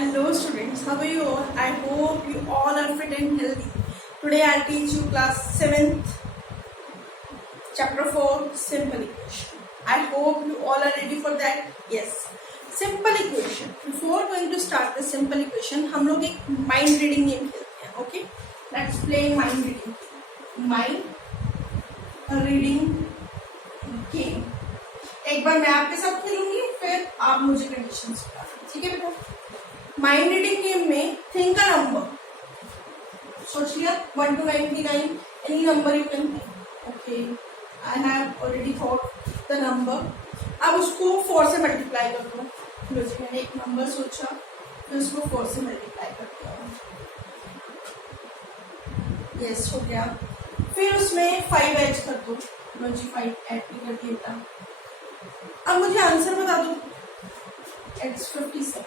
Hello students, how are you all? I hope you all are fit and healthy. Today I'll teach you class 7th, chapter 4, simple equation. I hope you all are ready for that. Yes. Simple equation. Before going to start the simple equation, हम लोग एक mind reading game खेलते हैं. Okay? Let's play mind reading. Mind reading game. एक बार मैं आपके साथ खेलूंगी, फिर आप मुझे कंडीशंस बता. ठीक है बेटा? माइंड रीडिंग गेम में थिंक अ नंबर. सोच लिया 1 to 99, any number you can think. Okay, I have already thought the number. अब उसको 4 से मल्टीप्लाई कर दो. मैंने एक नंबर सोचा, फिर उसको 4 से मल्टीप्लाई कर दिया. यस, हो गया. फिर उसमें 5 ऐड कर दो. मुझे 5 ऐड कर दिया. अब मुझे आंसर बता दो. इट्स 57.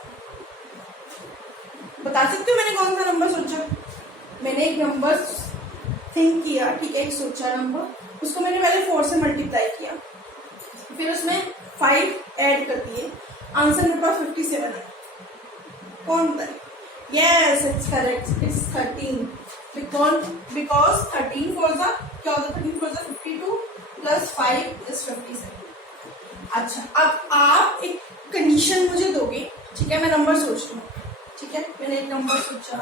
बता सकते हो मैंने कौन सा नंबर सोचा? मैंने एक नंबर थिंक किया, ठीक है, एक सोचा नंबर, उसको मैंने पहले 4 से मल्टीप्लाई किया, फिर उसमें 5 ऐड कर दिए, आंसर मेरे पास 57 है. कौन बताए? Yes, it's correct, it's 13. Because 13 four ज़ा क्या होता है? 13 फोर ज़ा 52 प्लस 5 इज 57. अच्छा, अब आप एक कंडीशन मुझे दोगे, ठीक है? मैं नंबर सोच रही हूँ, ठीक है? मैंने एक नंबर सोचा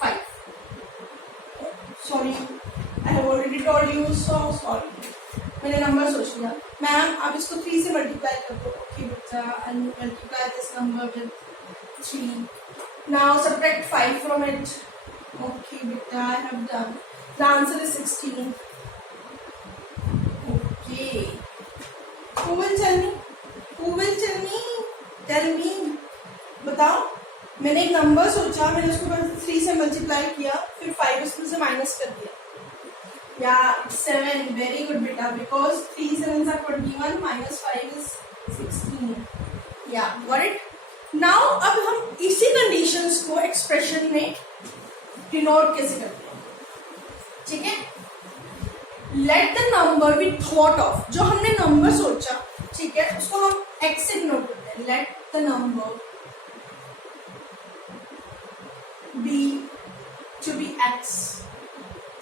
5. Sorry, I have already told you, so sorry. मैंने नंबर सोच लिया. मैम आप इसको 3 से मल्टीप्लाई कर दो. ओके बेटा, I multiply this number with 3. Now subtract 5 from it. Okay बेटा, I have done. The answer is 16. Okay, who will tell me? Who will tell me? Tell me. बताओ. मैंने एक नंबर सोचा, मैंने उसको 3 से मल्टीप्लाई किया, फिर 5 उसमें से माइनस कर दिया. या 7. वेरी गुड बेटा, because 3 7s are 21 minus 5 is 16. या गॉट इट. नाउ अब हम इसी कंडीशंस को एक्सप्रेशन में डिनोट कैसे करते हैं? ठीक है? Late the number be thought of. जो हमने नंबर सोचा, ठीक है, उसको हम एक्स से डिनोट करते हैं. Let the number be to be X.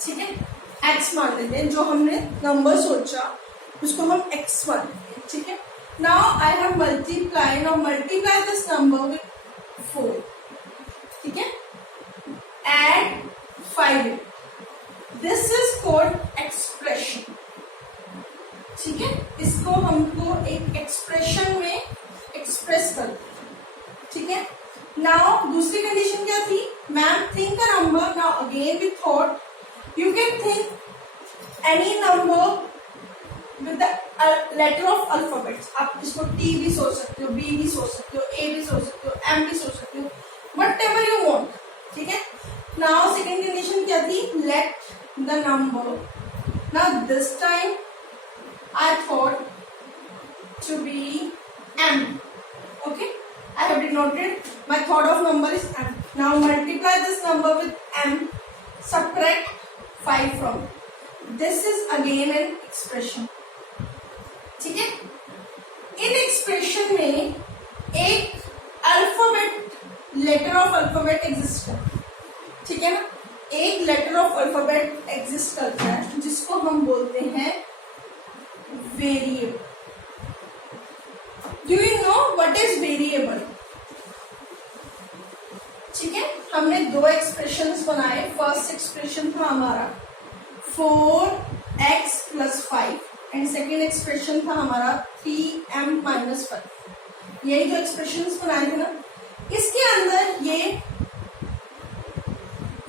ठीक है, एक्स मान लेते हैं. जो हमने नंबर सोचा उसको हम एक्स मान लेते हैं. ठीक है. Now I have multiply. Now multiply this number with 4. ठीक है, add 5. This is called expression. ठीक है, इसको हमको एक एक्सप्रेशन में एक्सप्रेस करते हैं. ठीक है. नाउ दूसरी कंडीशन क्या थी? Ma'am think a number. Now again with thought you can think any number with the letter of alphabets. आप इसको टी भी सोच सकते हो, बी भी सोच सकते हो, ए भी सोच सकते हो, एम भी सोच सकते हो, वट एवर यू वॉन्ट. ठीक है. नाउ सेकेंड कंडीशन क्या थी? Let the number. Now this time I thought to be m. Okay, I have denoted my thought of number is m. Now multiply this number with m, subtract 5 from it. This is again an expression. ठीक है. इन expression में एक alphabet, letter of alphabet exist करता है. ठीक है ना? एक लेटर ऑफ अल्फाबेट एग्जिस्ट करता है जिसको हम बोलते हैं variable. Do you know what is variable? ठीक है, हमने 2 एक्सप्रेशंस बनाए. फर्स्ट एक्सप्रेशन था हमारा 4x + 5 एंड सेकेंड एक्सप्रेशन था हमारा 3m - 5. यही जो एक्सप्रेशंस बनाए थे ना, इसके अंदर ये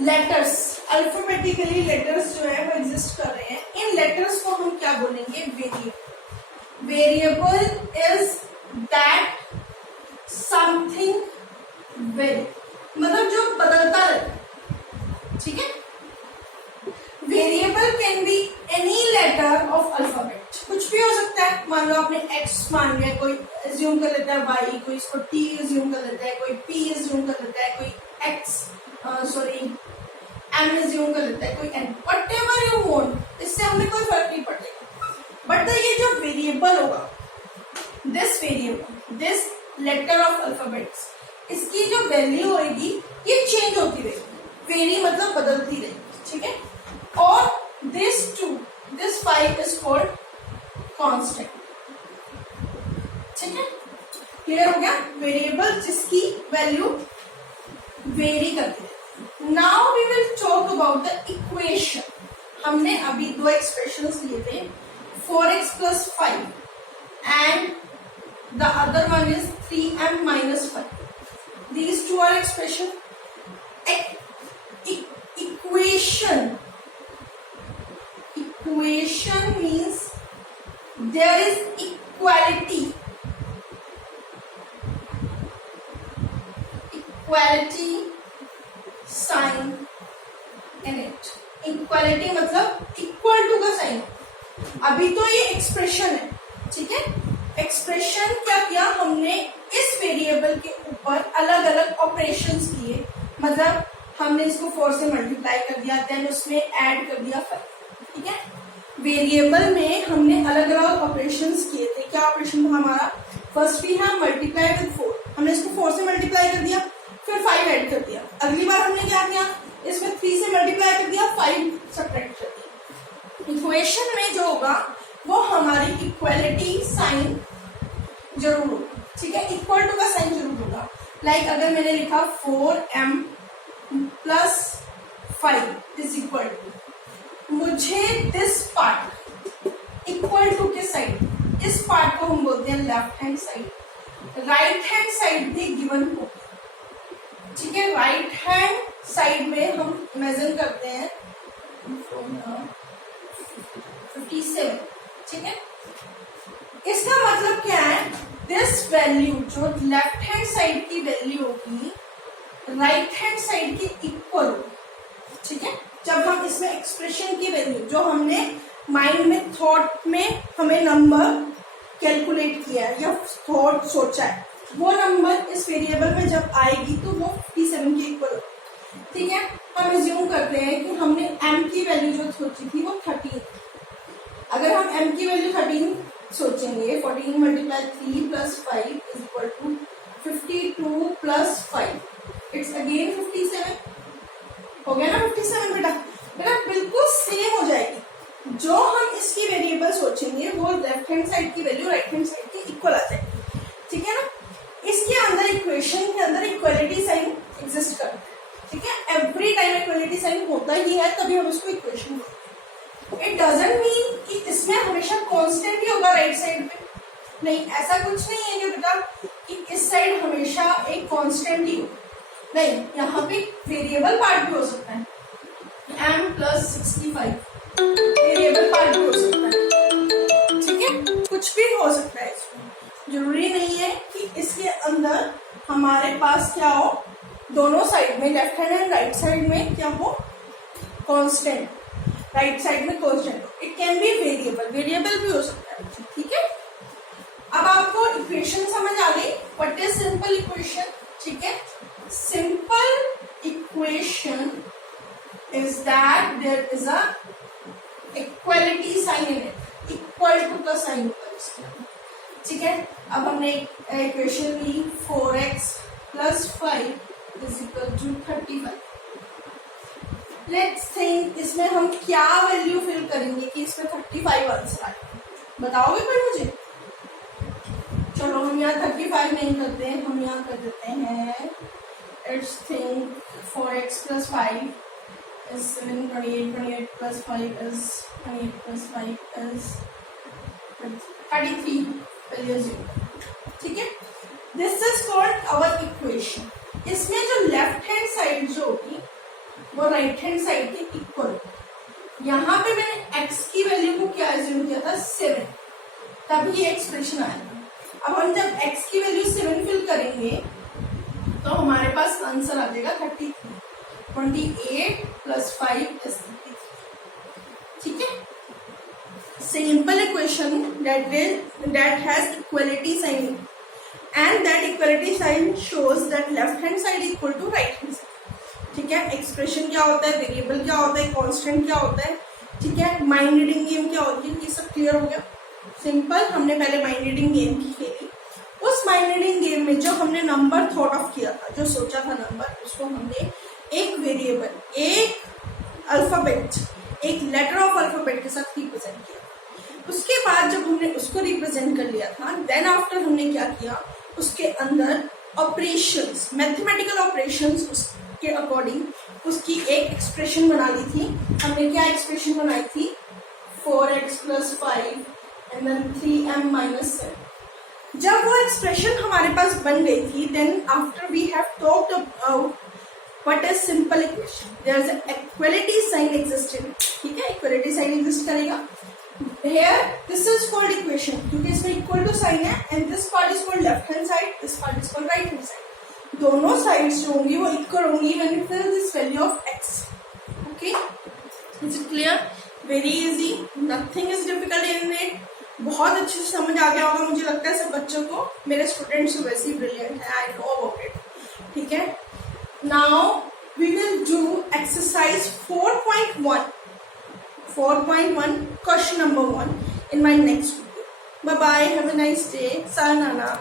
लेटर्स, अल्फाबेटिकली लेटर्स जो है वो एग्जिस्ट कर रहे हैं. इन लेटर्स को हम क्या बोलेंगे? Variable. Variable is that something vary, मतलब जो बदलता रहता है. ठीक है. Variable can be any letter of alphabet. कुछ भी हो सकता है. मान लो आपने एक्स मान लिया, कोई एज्यूम कर लेता है वाई, कोई इसको टी एज्यूम कर लेता है, कोई पी एज्यूम कर लेता है, कोई एक्स एम एज्यूम कर लेता है, कोई N. Whatever you want, इससे हमें कोई फर्क नहीं पड़ेगा. बट ये जो वेरिएबल होगा, this variable, this letter of alphabets, इसकी जो वैल्यू होगी ये चेंज होती रहेगी, वेरी मतलब बदलती रहेगी, ठीक है। और दिस 5 इज कॉल्ड कांस्टेंट, ठीक है, क्लियर हो गया। वेरिएबल जिसकी वैल्यू वेरी करती है। Now we will talk about the equation. हमने अभी दो एक्सप्रेशंस लिए थे, 4x plus 5 and the other one is 3m minus 5. These two are expression. Equation means there is equality sign in it. Equality मतलब equal to का sign. अभी तो ये एक्सप्रेशन है, ठीक है। एक्सप्रेशन क्या किया हमने, इस वेरिएबल के ऊपर अलग अलग ऑपरेशंस किए, मतलब हमने इसको 4 से मल्टीप्लाई कर दिया, देन उसमें ऐड कर दिया 5, ठीक है। वेरिएबल में हमने अलग अलग ऑपरेशंस किए थे। क्या ऑपरेशन था हमारा, फर्स्ट भी है मल्टीप्लाई विद 4, हमने इसको 4 से मल्टीप्लाई कर दिया, फिर 5 ऐड कर दिया। अगली बार हमने क्या किया, इसमें 3 से मल्टीप्लाई कर दिया, 5 सब्ट्रैक्ट कर दिया। इक्वेशन में जो होगा वो हमारी इक्वलिटी साइन जरूर होगा, ठीक है, इक्वल टू का साइन जरूर होगा। लाइक अगर मैंने लिखा 4m plus 5 is equal to, मुझे दिस पार्ट इक्वल टू के साइड, इस पार्ट को हम बोलते हैं left hand side, right hand side भी गिवन होगी, ठीक है। राइट हैंड साइड में हम इमेजिन करते हैं 57, ठीक है। इसका मतलब क्या है, दिस वैल्यू जो लेफ्ट हैंड साइड की वैल्यू होगी राइट हैंड साइड के इक्वल होगी, ठीक है। जब हम इसमें एक्सप्रेशन की वैल्यू जो हमने माइंड में थॉट में हमें नंबर कैलकुलेट किया है या थॉट सोचा है, वो नंबर इस वेरिएबल में जब आएगी तो वो 57 के इक्वल होगी, ठीक है। हम एज्यूम करते हैं कि हमने m की वैल्यू जो सोची थी वो 13, अगर हम m की वैल्यू 13 सोचेंगे, 14 multiply 3 plus 5 is equal to 52 plus 5, it's again 57, हो गया ना 57 बेटा। बेटा बिल्कुल सेम हो जाएगी, जो हम इसकी वेरिएबल सोचेंगे वो लेफ्ट हैंड साइड की वैल्यू राइट हैंड साइड के इक्वल आ जाएगी, ठीक है ना। इसके अंदर इक्वेशन के अंदर इक्वलिटी साइन एग्जिस्ट करता है, ठीक है। एवरी टाइम इक्वलिटी साइन होता ही है, तभी हम उसको इक्वेशन बोलते हैं। इट डजंट मीन कि इसमें हमेशा कांस्टेंट ही होगा राइट साइड पे, नहीं, ऐसा कुछ नहीं है कि बेटा कि इस साइड हमेशा एक कांस्टेंट ही हो, नहीं, यहाँ पे वेरिएबल पार्ट भी हो सकता है, m plus 65 वेरिएबल पार्ट भी हो सकता है, ठीक है, कुछ भी हो सकता है। इसमें जरूरी नहीं है कि इसके अंदर हमारे पास क्या हो, दोनों साइड में left hand and right side में क्या हो, कांस्टेंट, राइट साइड में कांस्टेंट हो, it can be variable, variable भी हो सकता है, ठीक है। अब आपको इक्वेशन समझ आ गई, व्हाट इज सिंपल इक्वेशन, ठीक है। Simple equation is that there is a equality sign in it, equal to का साइन होगा इसके अंदर, ठीक है। अब हमने इक्वेशन ली 4x plus 5 is equal to 35। Let's think इसमें हम क्या वैल्यू फिल करेंगे कि इसमें 35 आंसर आए, बताओगे कोई मुझे। चलो हम यहाँ 35 नहीं करते हैं, हम यहाँ कर देते हैं, let's think 4x plus 5 is 7, 28, 28 plus 5 is 28 plus 5 is 33, ठीक है। This is called our equation. इसमें जो लेफ्ट हैंड साइड जो होगी वो राइट हैंड साइड के इक्वल, यहाँ पे मैंने x की वैल्यू को क्या एज्यूम किया था 7, तब ये एक्सप्रेशन आएगा। अब हम जब x की वैल्यू 7 फिल करेंगे तो हमारे पास आंसर आ जाएगा 33, 28 plus 5 is 33, ठीक है। Simple equation that has equality sign and that equality sign shows that left hand side equal to right hand side, ठीक है। एक्सप्रेशन क्या होता है, वेरिएबल क्या होता है, कांस्टेंट क्या होता है, ठीक है। माइंड रीडिंग गेम क्या होती है, ये सब क्लियर हो गया। सिंपल, हमने पहले माइंड रीडिंग गेम की खेली, उस माइंडेड गेम में जो हमने नंबर थॉट ऑफ किया था, जो सोचा था नंबर, उसको हमने एक वेरिएबल, एक अल्फाबेट, एक लेटर ऑफ अल्फाबेट के साथ रिप्रेजेंट किया। उसके बाद जब हमने उसको रिप्रेजेंट कर लिया था, देन आफ्टर हमने क्या किया, उसके अंदर ऑपरेशंस, मैथमेटिकल ऑपरेशंस, उसके अकॉर्डिंग उसकी एक एक्सप्रेशन बना ली थी। हमने क्या एक्सप्रेशन बनाई थी, 4x + 5 एंड देन 3m - 7। जब वो एक्सप्रेशन हमारे पास बन गई थी, then after we have talked about what is simple equation, there is a equality sign existed. ठीक है, इक्वलिटी साइन एग्जिस्ट करेगा। Here this is called equation क्योंकि इसमें इक्वल टू साइन है, and this part is called left hand side, this part is called right hand side. दोनों sides जो होंगी वो इक्वल होंगी when you fill this value of x। Okay, is it clear? Very easy, nothing is difficult in it. बहुत अच्छे से समझ आ गया होगा मुझे लगता है सब बच्चों को। मेरे स्टूडेंट्स तो वैसे ही ब्रिलियंट है, आई नो अबाउट इट। ठीक है, now we will do exercise 4.1 question number 1 in my next video. Bye bye, have a nice day, sayonara.